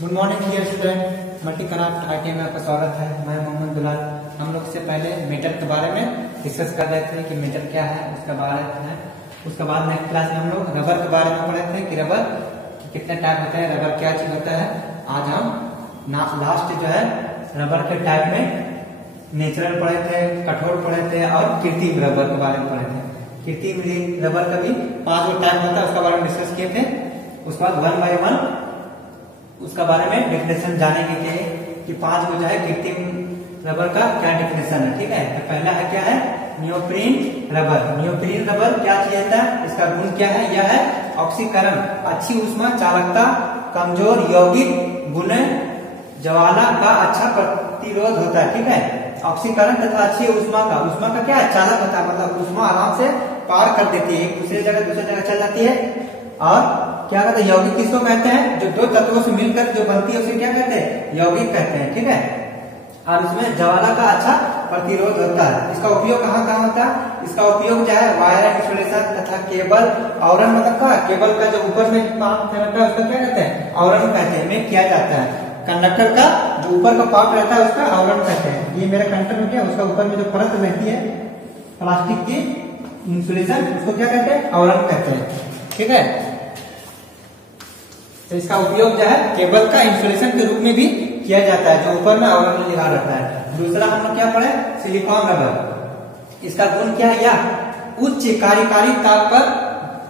Good morning dear student, Multicraft IT में आपका स्वागत है। मैं मोहम्मद दुलाल। हम लोग से पहले मेटल के बारे में डिस्कस कर रहे थे कि मेटल क्या है, उसके बारे में। उसके बाद नेक्स्ट क्लास में हम लोग रबर के बारे में पढ़े थे कि रबर कितने टाइप होते हैं, रबर क्या चीज होता है। आज हम लास्ट जो है रबर के टाइप में नेचुरल पढ़े थे, कठोर पढ़े थे और कृत्रिम रबर के बारे में पढ़े थे। कृत्रिम रबर का भी 5 टाइप होता है, उसके बारे में डिस्कस किए थे। उसके बाद 1 बाय 1 उसका बारे में डेफिनेशन जानेंगे कि 5 जो है कृत्रिम रबर का क्या डेफिनेशन है। ठीक है, तो पहला है क्या है, नियोप्रीन रबर। नियोप्रीन रबर क्या चीज है, इसका गुण क्या है, यह है ऑक्सीकरण, अच्छी उष्मा चालकता, कमजोर यौगिक गुण, ज्वाला का अच्छा प्रतिरोध होता है। ठीक है, ऑक्सीकरण तथा अच्छी उष्मा का क्या है, चालक होता है, मतलब उष्मा आराम से पार कर देती है, एक दूसरी जगह चल जाती है। और क्या कहते हैं, यौगिक किसको कहते हैं, जो 2 तत्वों से मिलकर जो बनती है उसे क्या कहते हैं, यौगिक कहते हैं। ठीक है, और उसमें ज्वाला का अच्छा प्रतिरोध होता है। इसका उपयोग कहाँ होता है, इसका उपयोग जो है वायर इंसुलेशन तथा केबल आवरण, मतलब क्या, केबल का जो ऊपर में पार्ट रहता है उसका क्या कहते हैं, आवरण कहते हैं, में किया जाता है। कंडक्टर का जो ऊपर का पार्ट रहता है उसका आवरण कहते हैं। ये मेरा कंडक्टर में क्या, उसका ऊपर में जो परत रहती है प्लास्टिक की इंसुलेशन, उसको क्या कहते हैं, आवरण कहते हैं। ठीक है, तो इसका उपयोग जो है केबल का इंसुलेशन के रूप में भी किया जाता है, जो ऊपर में आवरण में लगा रहता है। दूसरा हम लोग क्या पढ़े, सिलिकॉन रबर। इसका गुण क्या है, यह उच्च कार्यकारी ताप पर,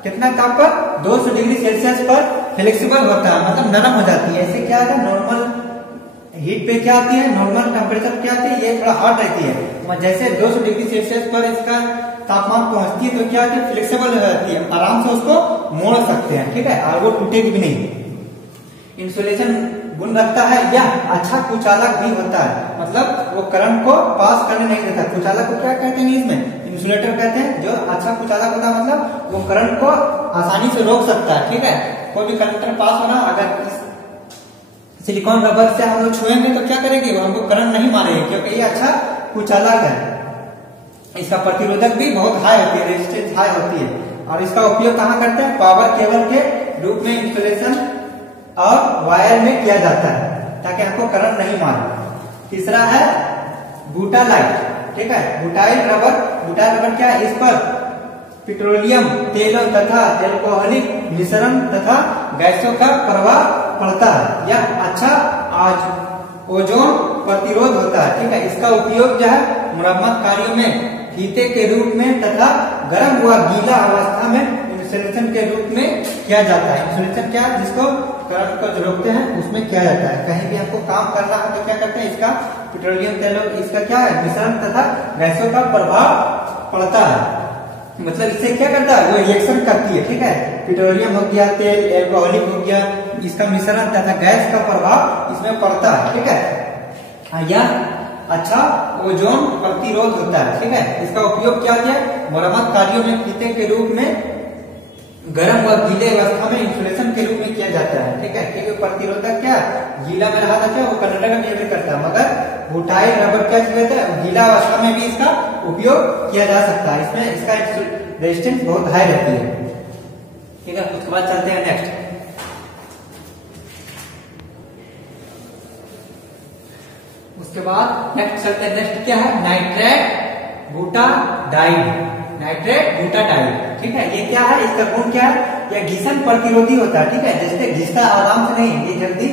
कितना ताप पर, 200 डिग्री सेल्सियस पर फ्लेक्सिबल होता है, मतलब नरम हो जाती है। ऐसे क्या है, नॉर्मल हीट पे क्या आती है, नॉर्मल टेम्परेचर क्या आती है, ये थोड़ा हॉट रहती है। जैसे 200 डिग्री सेल्सियस पर इसका तापमान पहुंचती है तो क्या आती है, फ्लेक्सिबल हो जाती है, आराम से उसको मोड़ सकते हैं। ठीक है, और वो टूटेगी भी नहीं। इंसुलेशन गुण रखता है, यह अच्छा कुचालक भी होता है, मतलब वो करंट को पास करने नहीं देता। कुचालक को क्या कहते हैं, इसमें इंसुलेटर कहते हैं। जो अच्छा कुचालक होता है मतलब वो करंट को आसानी से रोक सकता है। ठीक है, कोई भी करंट पास होना, अगर सिलिकॉन रबर से हम लोग छुएंगे तो क्या करेंगे, वो हमको करंट नहीं मारेंगे, क्योंकि ये अच्छा कुचालक है। इसका प्रतिरोधक भी बहुत हाई होती है, रेजिस्टेंस हाई होती है। और इसका उपयोग कहाँ करते हैं, पावर केबल के रूप में इंसुलेशन और वायर में किया जाता है, ताकि आपको करंट नहीं मारे। तीसरा है बुटालाइट। ठीक है, बुटाइल रबर क्या है, इस पर पेट्रोलियम तेलों तथा एल्कोहलिक मिश्रण तथा गैसों का प्रभाव पड़ता है। यह अच्छा आज ओजोन प्रतिरोध होता है। ठीक है, इसका उपयोग जो है मरम्मत कार्यों में फीते के रूप में तथा गर्म हुआ गीला अवस्था में इंसुलेशन के रूप में किया जाता है। इंसुलेशन क्या है, जिसको करंट को जो रोकते हैं उसमें किया जाता है। कहीं भी आपको काम करना है तो क्या करते हैं, इसका पेट्रोलियम तेलों, इसका क्या है, मिश्रण तथा गैसों का प्रभाव पड़ता है, मतलब इससे क्या करता है, वो रिएक्शन करती है। ठीक है, पेट्रोलियम हो गया, तेल, एल्कोहलिक हो गया, इसका मिश्रण तथा गैस का प्रभाव इसमें पड़ता है। ठीक है, यह अच्छा ओजोन प्रतिरोध होता है। ठीक है, इसका उपयोग क्या किया, मरम्मत कार्यों में फीते के रूप में गर्म व गीले अवस्था में इंसुलेशन के रूप में किया जाता है। ठीक है, क्योंकि प्रतिरोधक क्या, गीला में रहा था क्या, वो कंडक्टर का निर्माण करता है, मगर बुटाइल रबर क्या कहते हैं, गीला अवस्था में भी इसका उपयोग किया जा सकता है। इसमें इसका रेजिस्टेंस बहुत हाई रहती है। ठीक है, उसके बाद चलते हैं नेक्स्ट। उसके बाद नेक्स्ट चलते हैं, नेक्स्ट क्या है, नाइट्रेट बुटाडाइड। नाइट्रेट बुटाडाइड। ठीक है, ये क्या है, इसका गुण क्या है, यह घिसन प्रतिरोधी होता है। ठीक है, जैसे घिसता आराम से नहीं, ये जल्दी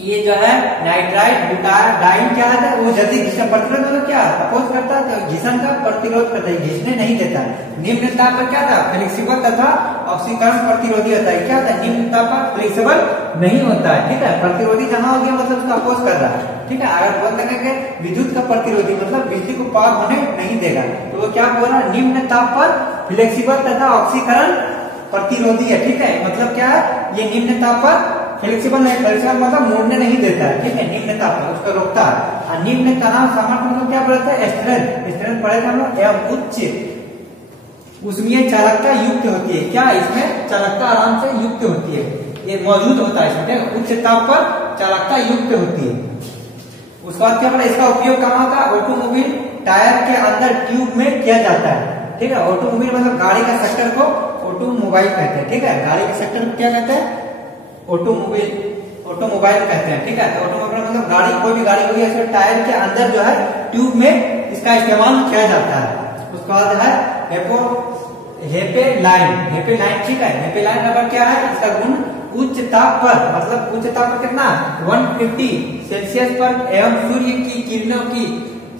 ये जो है नाइट्राइट बुटाडाइड क्या है, वो जल्दी घिसन प्रतिरोध मतलब क्या अपोज करता है, तो घिसन का प्रतिरोध करता है, घिसने नहीं देता। निम्न ताप पर क्या था, फ्लेक्सिबल तथा ऑक्सीकरण प्रतिरोधी होता है। क्या होता है, निम्न ताप पर फ्लेक्सिबल नहीं होता है। ठीक है, प्रतिरोधी जहां हो गया मतलब उसका अपोज कर रहा है। ठीक है, अगर बोल देंगे विद्युत का प्रतिरोधी मतलब बिजली को पार होने नहीं देगा, तो वो क्या बोल रहा है, निम्न ताप पर फ्लेक्सिबल तथा ऑक्सीकरण प्रतिरोधी है। ठीक है, मतलब क्या है, ये निम्न ताप पर फ्लेक्सिबल नहीं, फ्लेक्सिबल मतलब मोड़ने नहीं देता है। ठीक है, निम्न ताप पर उसको रोकता है। और निम्न तनाव सामर्थ्य मतलब क्या बोलते हैं, स्ट्रेंथ पढ़े हम लोग, एवं उच्च उसमें चालकता युक्त होती है। क्या, इसमें चालकता आराम से युक्त होती है, ये मौजूद होता है इसमें, उच्च ताप पर चालकता युक्त होती है। उसके बाद क्या बोला, इसका उपयोग कहाँ होता है, ऑटोमोबाइल टायर के अंदर ट्यूब में किया जाता है। ठीक है, ऑटोमोबाइल मतलब गाड़ी का सेक्टर को ऑटोमोबाइल कहते हैं। ठीक है, गाड़ी के सेक्टर को क्या कहते हैं, ऑटोमोबाइल कहते हैं, ठीक है। तो ऑटोमोबाइल मतलब गाड़ी, कोई भी गाड़ी होगी इसमें टायर के अंदर जो है ट्यूब में इसका इस्तेमाल किया जाता है। उसके बाद है हेपेलाइन, ठीक है। हेपेलाइन रबर क्या है, इसका गुण उच्च ताप पर, मतलब उच्च ताप पर कितना 150 सेल्सियस पर एवं सूर्य की किरणों की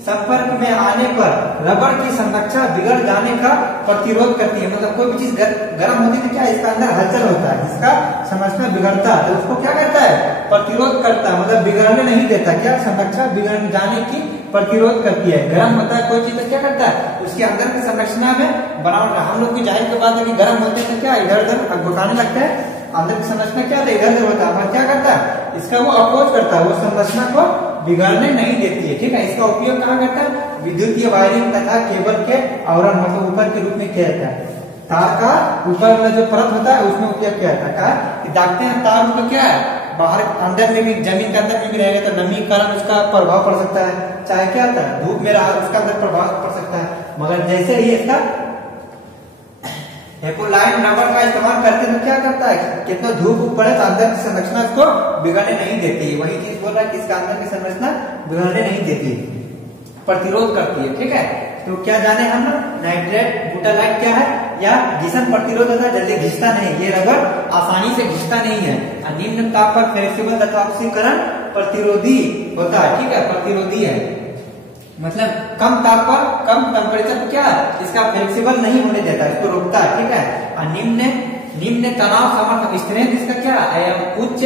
संपर्क में आने पर रबर की संरचना बिगड़ जाने का प्रतिरोध करती है। मतलब कोई भी चीज गर्म होती है तो क्या इसका अंदर हलचल होता है, इसका संरचना बिगड़ता है तो उसको क्या करता है, प्रतिरोध करता है, मतलब बिगड़ने नहीं देता। क्या संरचना बिगड़ जाने की प्रतिरोध करती है। गर्म होता है कोई चीज तो क्या करता है, उसके अंदर की संरचना में बनावट, हम लोग की जाहिर की बात है कि गर्म होते हैं तो क्या इधर उधर भुकाने लगता है, अंदर की संरचना क्या होता है इधर उधर होता है, पर क्या करता है इसका वो अपोज करता है, वो संरचना को बिगड़ने नहीं देती है, ठीक है। इसका उपयोग कहाँ करता है, विद्युतीय वायरिंग तथा केबल के आवरण, मतलब ऊपर के रूप में किया जाता है। तार का ऊपर में जो परत होता है उसमें उपयोग किया जाता है। कि दागते हैं तार को क्या है, बाहर अंदर में भी, जमीन के अंदर में भी रहेगा तो नमी के कारण उसका प्रभाव पड़ सकता है, चाहे क्या होता है धूप में रहा उसका अंदर प्रभाव पड़ सकता है। मगर जैसे ही इसका हेपोलाइन रबर का इस्तेमाल करते तो क्या करता है, कितना धूप पड़े तो अंदर की संरचना को बिगड़ने नहीं देती। वही चीज बोल रहा है कि इसका अंदर की संरचना बिगड़ने नहीं देती, प्रतिरोध करती है, ठीक है। तो क्या जाने हम नाइट्रेट बुटालाइट क्या है, या घिसन प्रतिरोध होता है, जल्दी घिसता नहीं, ये रबर आसानी से घिसता नहीं है। निम्न ताप पर फ्लेक्सिबल तथा ऑक्सीकरण प्रतिरोधी होता है, ठीक है, प्रतिरोधी है। मतलब कम ताप पर, कम टेम्परेचर क्या है, इसका फ्लेक्सिबल नहीं होने देता, इसको रोकता है, ठीक है। और निम्न तनाव समर्थ स्ट्रेंथ इसका क्या है, उच्च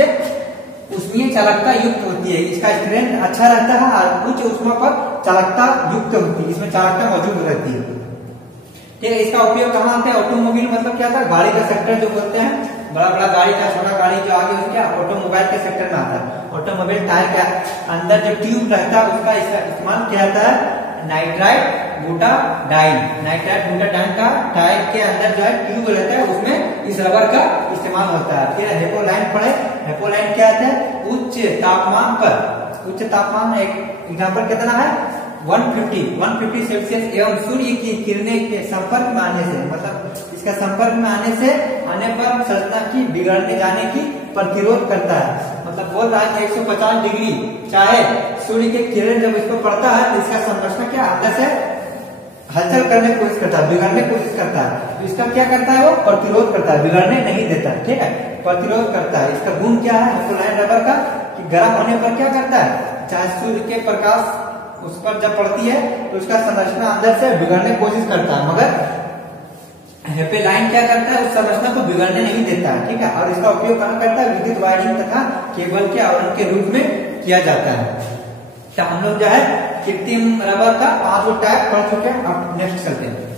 उष्मीय चालकता युक्त होती है, इसका स्ट्रेंथ अच्छा रहता है और उच्च उष्मा पर चालकता युक्त होती है, इसमें चालकता मौजूद रहती है, ठीक है। इसका उपयोग कहाँ आता है, ऑटोमोबाइल मतलब क्या था, गाड़ी का सेक्टर जो बोलते हैं, बड़ा बड़ा गाड़ी का छोटा गाड़ी जो आगे हो गया ऑटोमोबाइल के सेक्टर में आता है। ऑटोमोबाइल टायर के अंदर जो ट्यूब रहता है उसका इस्तेमाल किया जाता है नाइट्राइट बुटाडाइन का टायर के अंदर जो है ट्यूब रहता है उसमें इस रबर का इस्तेमाल होता है। फिर हेपोलाइन पढ़े, हेपोलाइन क्या है, उच्च तापमान एक एग्जाम्पल कितना है 150 सेल्सियस एवं सूर्य की किरणें के संपर्क में आने से, मतलब इसका संपर्क में आने पर संरचना की बिगड़ने जाने की प्रतिरोध करता है। मतलब बोल रहा है 150 डिग्री चाहे सूर्य के किरण जब इस पर पड़ता है तो इसका संरचना क्या अंदर से हलचल करने की कोशिश करता है, बिगड़ने की कोशिश करता है, तो इसका क्या करता है, वो प्रतिरोध करता है, बिगड़ने नहीं देता, ठीक है, प्रतिरोध करता है। इसका गुण क्या है हेपोलाइन रबर का, कि गर्म होने पर क्या करता है, चाहे सूर्य के प्रकाश उस पर जब पड़ती है तो उसका संरचना अंदर से बिगड़ने की कोशिश करता है, मगर हेपेलाइन क्या करता है, उस संरचना को बिगड़ने नहीं देता है, ठीक है। और इसका उपयोग कहाँ करता है, विद्युत वायरिंग तथा केबल के आवरण के रूप में किया जाता है। तो हम लोग जो है कृत्रिम रबर का 5 टाइप पढ़ चुके हैं, अब नेक्स्ट चलते हैं।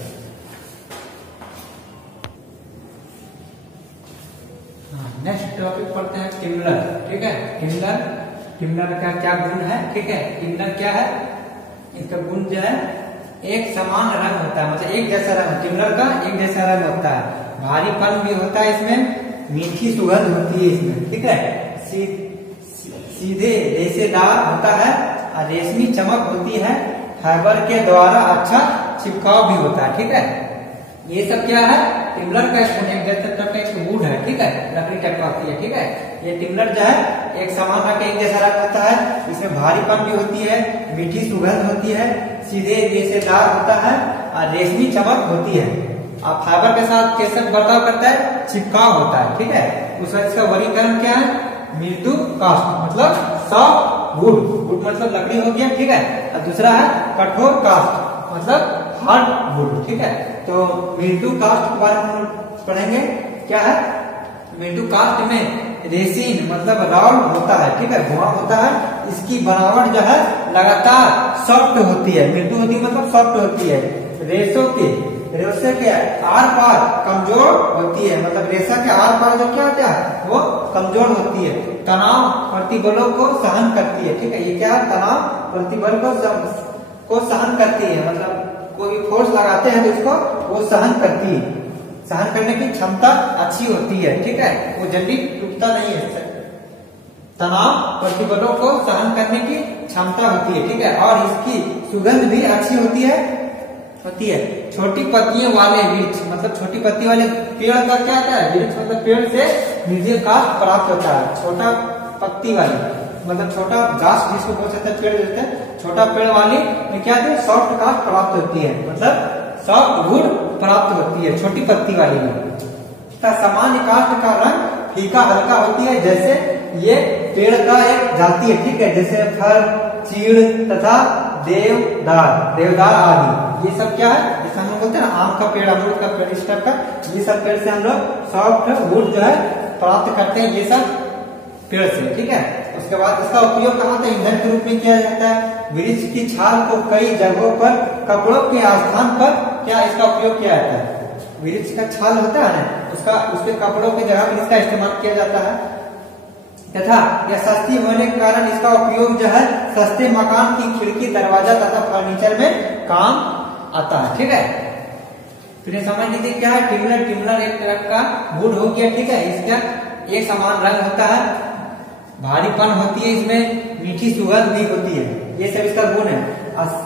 नेक्स्ट टॉपिक पढ़ते हैं टिम्बलर, ठीक है। टिम्बलर का क्या गुण है, ठीक है। टिम्बलर क्या है, इसका गुण जो है एक समान रंग होता है, मतलब एक जैसा रंग, टिम्बलर का एक जैसा रंग होता है, भारीपन भी होता है इसमें, मीठी सुगंध होती है इसमें, ठीक है। सीधे रेशेदार होता है और रेशमी चमक होती है, फाइबर के द्वारा अच्छा चिपकाव भी होता है, ठीक है। ये सब क्या है, टिम्बलर का एक जैसा एक वुड है, ठीक है, लकड़ी टाइप का होती है, ठीक है। ये टिम्बलर जो है एक समान रंग एक जैसा रंग होता है, इसमें भारीपन भी होती है, मीठी सुगंध होती है, सीधे रेशेदार होता है और रेशमी चमक होती है, और फाइबर के साथ कैसे बर्ताव करता है, चिपकाव होता है, ठीक है। उसका इसका वर्गीकरण क्या है, मृदु काष्ठ मतलब सॉफ्ट वुड मतलब लकड़ी हो गया, ठीक है। और दूसरा है कठोर काष्ठ मतलब हार्ड वुड, ठीक है। तो मृदु काष्ठ के बारे में हम पढ़ेंगे, क्या है, मृदु काष्ठ में रेसिन मतलब राउंड होता है, ठीक है, धुआं होता है, इसकी बनावट जो है लगातार सॉफ्ट होती है, मृदु होती है मतलब सॉफ्ट होती है, रेशे के आर पार कमजोर होती है, मतलब रेशा के आर पार जो क्या होता है वो कमजोर होती है, तनाव प्रतिबलों को सहन करती है, ठीक है। ये क्या तनाव प्रतिबल को सहन करती है, मतलब कोई फोर्स लगाते हैं तो इसको वो सहन करती है, सहन करने की क्षमता अच्छी होती है, ठीक है, वो जल्दी टूटता नहीं है, तनाव प्रतिबलों को सहन करने की क्षमता होती है, ठीक है। और इसकी सुगंध भी अच्छी होती है, छोटी पत्तियों वाले वृक्ष, मतलब छोटी पत्ती वाले पेड़ का क्या है वृक्ष, मतलब पेड़ से निर्जीव काष्ठ प्राप्त होता है। छोटा पत्ती वाली मतलब छोटा घास जिसको बोल सकते हैं पेड़ देते हैं, छोटा पेड़ वाली में क्या है सॉफ्ट काष्ठ प्राप्त होती है, मतलब सॉफ्ट वुड प्राप्त होती है छोटी पत्ती वाली में। सामान्य काष्ठ का रंग फीका हल्का होती है, जैसे ये पेड़ का एक जाति है, ठीक है, जैसे फर, चीड़ तथा देवदार आदि। ये सब क्या है, जैसे हम लोग बोलते हैं ना आम का पेड़, अमरूद का पेड़, इस टाइप का, ये सब पेड़ से हम लोग सॉफ्ट वुड जो है प्राप्त करते हैं, ये सब पेड़ से, ठीक है। उसके बाद इसका उपयोग कहाँ पे ईंधन के रूप में किया जाता है। वृक्ष की छाल को कई जगहों पर कपड़ों के स्थान पर क्या इसका उपयोग किया जाता है। वृक्ष का छाल होता है ना, उसके कपड़ों की जगह पर इसका इस्तेमाल किया जाता है, तथा यह सस्ती होने के कारण इसका उपयोग जो है सस्ते मकान की खिड़की, दरवाजा तथा फर्नीचर में काम आता है, ठीक है। फिर समझ लीजिए क्या है टिम्बलर एक तरह का वुड हो गया, ठीक है। इसका एक समान रंग होता है, भारीपन होती है, इसमें मीठी सुगंध भी होती है, ये सब इसका गुण है।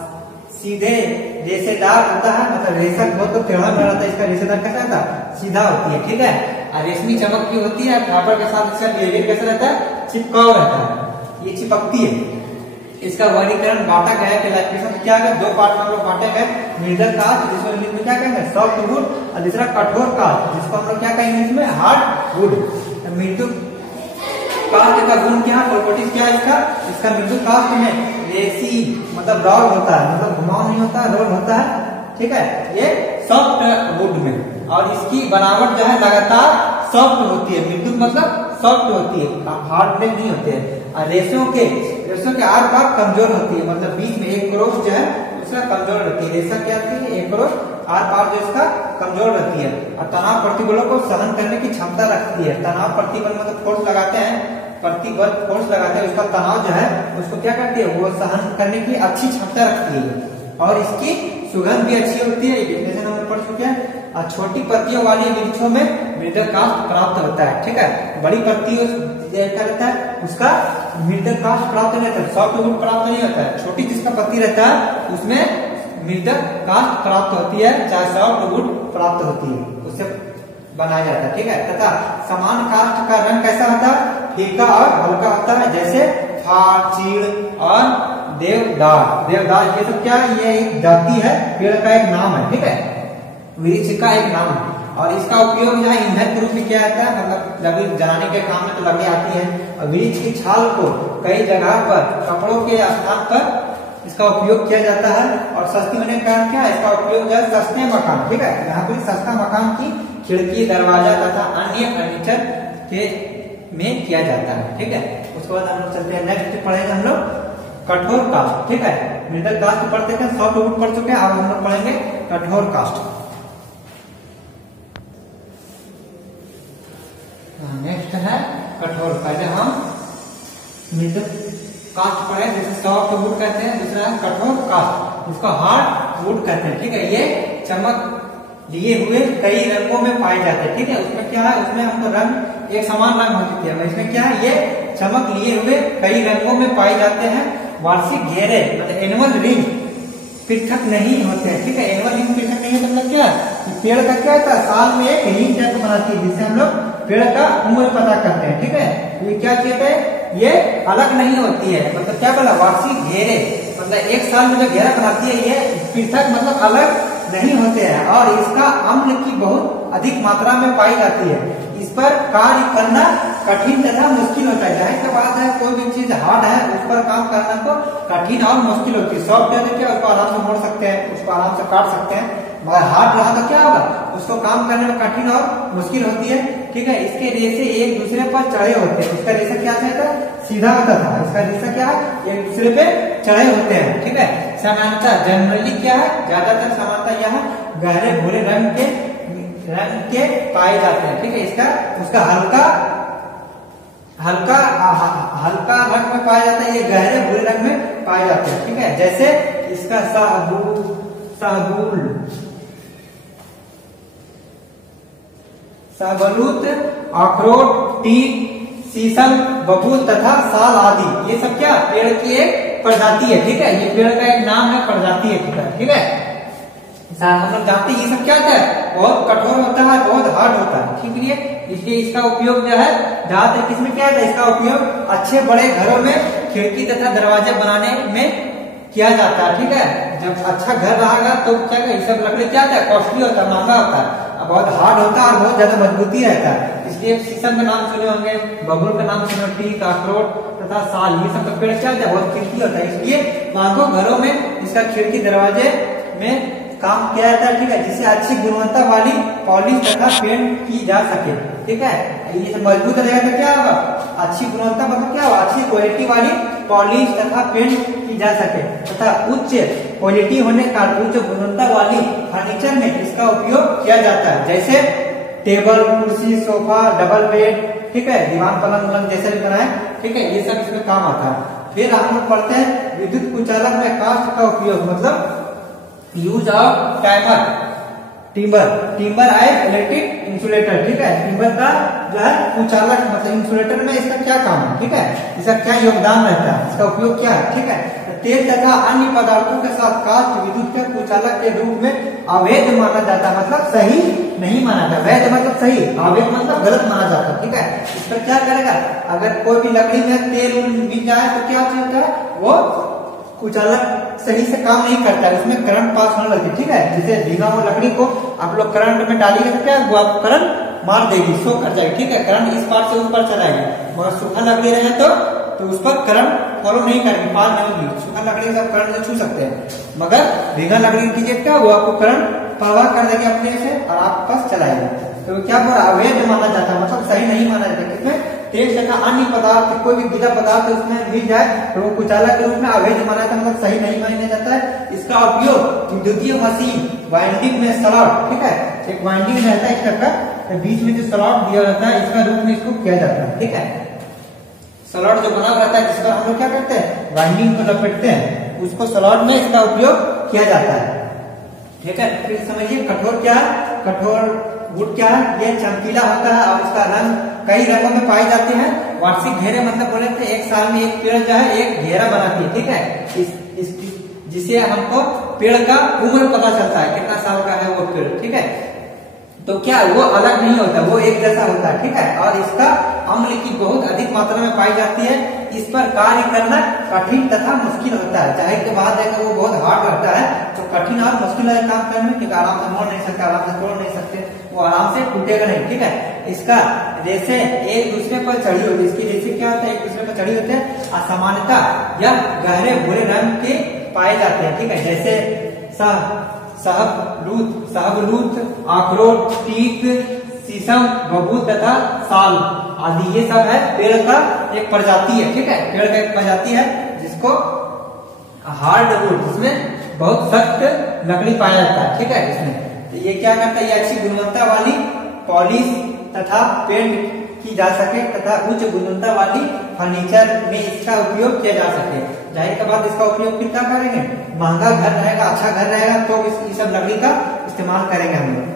सीधे रेशेदार होता है, मतलब रेशा बहुत तो टेढ़ा में रहता है, इसका रेशेदार कैसा रहता है, सीधा होती है, ठीक है। और रेशमी चमक की होती है, फाइबर के साथ इसका बिहेवियर कैसा रहता है, चिपकाव रहता है, ये चिपकती है। इसका वर्गीकरण बांटा गया है, क्लासिफिकेशन क्या है, दो पार्ट में हम लोग बांटे गए, मृदुल काष्ठ जिसको इंग्लिश में क्या कहेंगे सॉफ्ट वुड, और दूसरा कठोर काष्ठ जिसको हम लोग क्या कहेंगे इंग्लिश में हार्ड वुड। मृदुल काष्ठ का गुण क्या है, प्रॉपर्टीज क्या है इसका मृदुल काष्ठ में रेसी मतलब रोल होता है, मतलब घुमाव नहीं होता है, रोल होता है, ठीक है, ये सॉफ्ट वुड में। और इसकी बनावट जो है लगातार सॉफ्ट होती है, मृदुल मतलब सॉफ्ट होती है, हार्ड में नहीं होते हैं। और रेशों के आर पार कमजोर होती है, मतलब बीच में एक क्रोश जो है उसका कमजोर रहती है, रेशा क्या होती है एक क्रोश आर पार जो इसका कमजोर रहती है। और तनाव प्रतिबलों को सहन करने की क्षमता रखती है। तनाव प्रतिबल मतलब फोर्स लगाते हैं, प्रतिबल फोर्स लगाते हैं, उसका तनाव जो है उसको क्या करती है, वो सहन करने की अच्छी क्षमता रखती है। और इसकी सुगंध भी अच्छी होती है, डेफिनेशन हम पढ़ चुके हैं। और छोटी पत्तियों वाली वृक्षों में मृदुल काष्ठ प्राप्त होता है, ठीक है। बड़ी पत्तियों क्या रहता है उसका मृदुल काष्ठ प्राप्त नहीं होता है, सॉफ्ट वुड प्राप्त नहीं होता है। छोटी जिसका पत्ती रहता है उसमें मृदुल काष्ठ प्राप्त होती है, चाहे सॉफ्ट वुड प्राप्त होती है, उससे बनाया जाता है, ठीक है। तथा समान काष्ठ का रंग कैसा होता है, फीका और हल्का होता है, जैसे फार, चीड़ और देवदार ये सब क्या है, ये एक जाति है, पेड़ का एक नाम है, ठीक है, वृक्ष का एक नाम है। और इसका उपयोग जो है ईंधन के रूप में किया जाता है, मतलब लकड़ी जलाने के काम में तो लकड़ी आती है। और वृक्ष की छाल को कई जगह पर कपड़ों के स्थान पर इसका उपयोग किया जाता है। और सस्ती होने के कारण क्या है, इसका उपयोग जो है सस्ते मकान, ठीक है, यहाँ पर सस्ता मकान की खिड़की, दरवाजा तथा अन्य फर्नीचर के में किया जाता है, ठीक है। उसके बाद हम लोग चलते हैं नेक्स्ट पढ़ेंगे हम लोग कठोर काष्ठ, ठीक है। मृदुल काष्ठ पढ़ते हैं, सॉफ्ट वुड पढ़ चुके हैं, अब हम लोग पढ़ेंगे कठोर काष्ठ। नेक्स्ट है कठोर। पहले हम मृदुल काष्ठ पढ़े, जैसे सॉफ्ट वुड कहते हैं, दूसरा है कठोर काष्ठ, इसको हार्ड वुड कहते हैं, ठीक है। ये चमक लिए हुए कई रंगों में पाए जाते हैं, ठीक है। उसमें क्या है, उसमें हमको रंग एक समान रंग होती है, इसमें क्या है, ये चमक लिए हुए कई रंगों में पाए जाते हैं। वार्षिक घेरे मतलब एनुअल रिंग पृथक नहीं होते हैं, ठीक है। एनुअल रिंग पृथक नहीं होता मतलब क्या, पेड़ का क्या होता है, साल में एक रिंग टाइप बनाती है, जिससे हम लोग पेड़ का उम्र पता करते हैं, ठीक है। ये क्या चीज है, ये अलग नहीं होती है, मतलब क्या बोला, वार्षिक घेरे मतलब एक साल में जो घेरा बनाती है ये पृथक मतलब अलग नहीं होते हैं। और इसका अम्ल की बहुत अधिक मात्रा में पाई जाती है। इस पर कार्य करना कठिन तथा मुश्किल होता है। जाहिर सी बात है, कोई भी चीज हार्ड है उस पर काम करना तो कठिन और मुश्किल होती है। सॉफ्ट है तो क्या, उसको आराम से मोड़ सकते हैं, उसको आराम से काट सकते हैं, मगर हार्ड रहा तो क्या होगा, उसको काम करने में कठिन और मुश्किल होती है, ठीक है। इसके रेशे एक दूसरे पर चढ़े होते हैं, इसका रेशा क्या था, सीधा होता था, इसका रेशा क्या है, एक दूसरे पे चढ़े होते हैं, ठीक है। समानता जनरली क्या है, ज्यादातर समानता यहाँ गहरे भूरे रंग के पाए जाते हैं, ठीक है। इसका उसका हल्का रंग में पाया जाता है, ये गहरे भूरे रंग में पाए जाते हैं, ठीक है। जैसे इसका शाहबलूत, अखरोट, टीक, शीशम, बबूल तथा साल आदि, ये सब क्या पेड़ की एक प्रजाति है, ठीक है। ये पेड़ का एक नाम है, प्रजाति है, ठीक है। हम लोग जानते हैं ये सब क्या होता है, बहुत कठोर होता है, बहुत हार्ड होता है, ठीक है। इसलिए इसका उपयोग जो है ज्यादातर किसमें क्या होता है, इसका उपयोग अच्छे बड़े घरों में खिड़की तथा दरवाजे बनाने में किया जाता है, ठीक है। जब अच्छा घर रहेगा तो क्या ये सब लकड़ी क्या होता है, कॉस्टली होता है, महंगा होता है, बहुत हार्ड होता है और बहुत ज्यादा मजबूती रहता है। इसलिए शीशम का नाम सुने होंगे, बबूल का नाम सुने, टीक, अखरोट तथा साल, ये सब पेड़ क्या होता है, बहुत कीमती होता है। इसलिए महंगो घरों में इसका खिड़की दरवाजे में काम किया जाता है, ठीक है, जिससे अच्छी गुणवत्ता वाली पॉलिश तथा पेंट की जा सके, ठीक है। ये मजबूत रहेगा तो क्या होगा, अच्छी गुणवत्ता मतलब क्या होगा, अच्छी क्वालिटी वाली पॉलिश तथा पेंट की जा सके तथा उच्च क्वालिटी होने का उच्च गुणवत्ता वाली फर्नीचर में इसका उपयोग किया जाता है, जैसे टेबल, कुर्सी, सोफा, डबल बेड, ठीक है, दीवान, पलंग उलंग जैसे भी बनाए, ठीक है, ये सब इसमें काम आता है। फिर हम लोग पढ़ते हैं विद्युत कुचालक में काष्ठ का उपयोग, मतलब use of timber as electric insulator, ठीक है। टिम्बर का जो है कुचालक मतलब इंसुलेटर में इसका क्या काम है, ठीक है, इसका क्या योगदान रहता है, इसका उपयोग क्या है, ठीक है। तेल तथा अन्य पदार्थों के साथ काष्ठ विद्युत के कुचालक के रूप में अवैध माना जाता है, मतलब सही नहीं माना जाता, वैध मतलब सही, अवैध मतलब गलत माना जाता है, ठीक है। इस पर क्या करेगा, अगर कोई भी लकड़ी में तेल मिल जाए तो क्या होता है, वो कुचालक सही से काम नहीं करता है, उसमें करंट पास होने लगती है, ठीक है। जैसे भीगा हुआ लकड़ी को आप लोग करंट में डालिएगा तो क्या वो आपको करंट मार देगी, शो कर जाएगी, ठीक है, करंट इस पार से उस पार चलाएगी। मगर सूखा लकड़ी रहे तो उस पर करंट फॉलो नहीं करेगी, पास नहीं होगी। सूखा लकड़ी से करंट से छू सकते हैं, मगर भीगा लकड़ी कीजिए क्या, वो आपको करंट प्रवाह कर देगी अपने से और आप पास चलाएगी। तो क्या अवैध माना जाता है, मतलब सही नहीं माना जाता, किसमें तेल तथा अन्य पदार्थ, कोई भी गीला पदार्थ उसमें मिल जाए तो वो कुचालक के रूप में अवैध माना जाता है, मतलब सही नहीं माना जाता है। इसका उपयोग विद्युतीय मशीन, वाइंडिंग में स्लॉट, ठीक है, एक वाइंडिंग रहता है इस तरह का, तो बीच में जो स्लॉट दिया जाता है इसका रूप में इसको किया जाता है, ठीक है। स्लॉट जो बना रहता है जिसपर हम लोग क्या करते हैं, वाइंडिंग को लपेटते हैं, उसको स्लॉट में इसका उपयोग किया जाता है, ठीक है। फिर समझिए कठोर क्या है, कठोर वुड क्या है, ये चमकीला होता है और इसका रंग कई रंगों में पाए जाते हैं। वार्षिक घेरे मतलब बोले थे एक साल में एक पेड़ जो है एक घेरा बनाती है, ठीक है, जिसे हमको पेड़ का उम्र पता चलता है, कितना साल का है वो पेड़, ठीक है। तो क्या वो अलग नहीं होता, वो एक जैसा होता है, ठीक है। और इसका अम्ल की बहुत अधिक मात्रा में पाई जाती है। इस पर कार्य करना कठिन तथा मुश्किल होता है, चाहे के बाद देखो वो बहुत हार्ड रहता है, तो कठिन और मुश्किल है काम करने में, क्योंकि आराम से मोड़ नहीं सकते, आराम से तोड़ नहीं सकते, वो आराम से टूटेगा नहीं, ठीक है। इसका रेशे एक दूसरे पर चढ़ी होती है, इसकी रेशे क्या होता है, एक दूसरे पर चढ़ी होते हैं, असमानता या गहरे भूरे रंग के पाए जाते हैं, ठीक है। जैसे शाहबलूत, अखरोट, टीक, शीशम, बबूल तथा साल आदि, ये सब है पेड़ का एक प्रजाति है, ठीक है, पेड़ का एक प्रजाति है जिसको हार्ड वुड, जिसमें बहुत सख्त लकड़ी पाया जाता है, ठीक है। इसमें तो ये क्या करता है, ये अच्छी गुणवत्ता वाली पॉलिश तथा पेंट की जा सके तथा उच्च गुणवत्ता वाली फर्नीचर में इसका उपयोग किया जा सके। जाहिर के बाद इसका उपयोग फिर क्या करेंगे, महंगा घर रहेगा, अच्छा घर रहेगा तो इस सब लकड़ी का इस्तेमाल करेंगे हम लोग,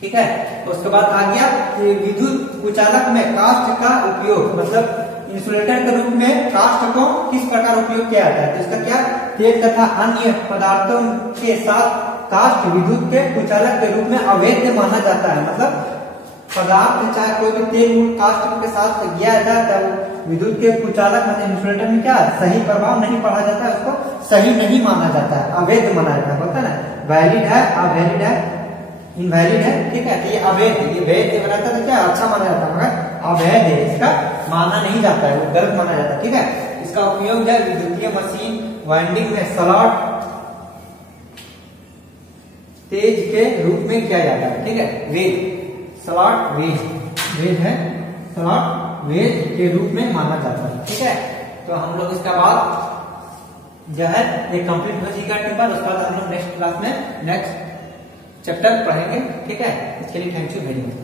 ठीक है। तो उसके बाद आ गया विद्युत कुचालक में काष्ठ का उपयोग, मतलब इंसुलेटर के रूप में काष्ठ को किस प्रकार उपयोग किया जाता है। तो इसका क्या, तेल तथा अन्य पदार्थों के साथ काष्ठ विद्युत के कुचालक के रूप में अवैध माना जाता है, मतलब पदार्थ चाहे कोई भी तेल काष्ठ के साथ किया जाता है, विद्युत के कुचालक मतलब इंसुलेटर में क्या सही प्रभाव नहीं पड़ा जाता है, उसको सही नहीं माना जाता है, अवैध माना जाता है, बोलता है ना, वैलिड है, अवैलिड है, इनवैलिड है, ठीक है। तो ये अवैध, ये वैध बनाता है तो क्या अच्छा माना जाता है, मगर अवैध है, इसका माना नहीं जाता है, वो गलत माना जाता है, ठीक है। इसका उपयोग है विद्युतीय मशीन, वाइंडिंग में स्लॉट तेज के रूप में किया जाता है, ठीक है। वेद स्लॉट वेद है, स्लॉट वेद के रूप में माना जाता है, ठीक है। तो हम लोग इसका बाद जो है ये कंप्लीट हो जाएगा टेबल, उसके बाद हम लोग नेक्स्ट क्लास में नेक्स्ट चैप्टर पढ़ेंगे, ठीक है। इसके लिए थैंक यू वेरी मच।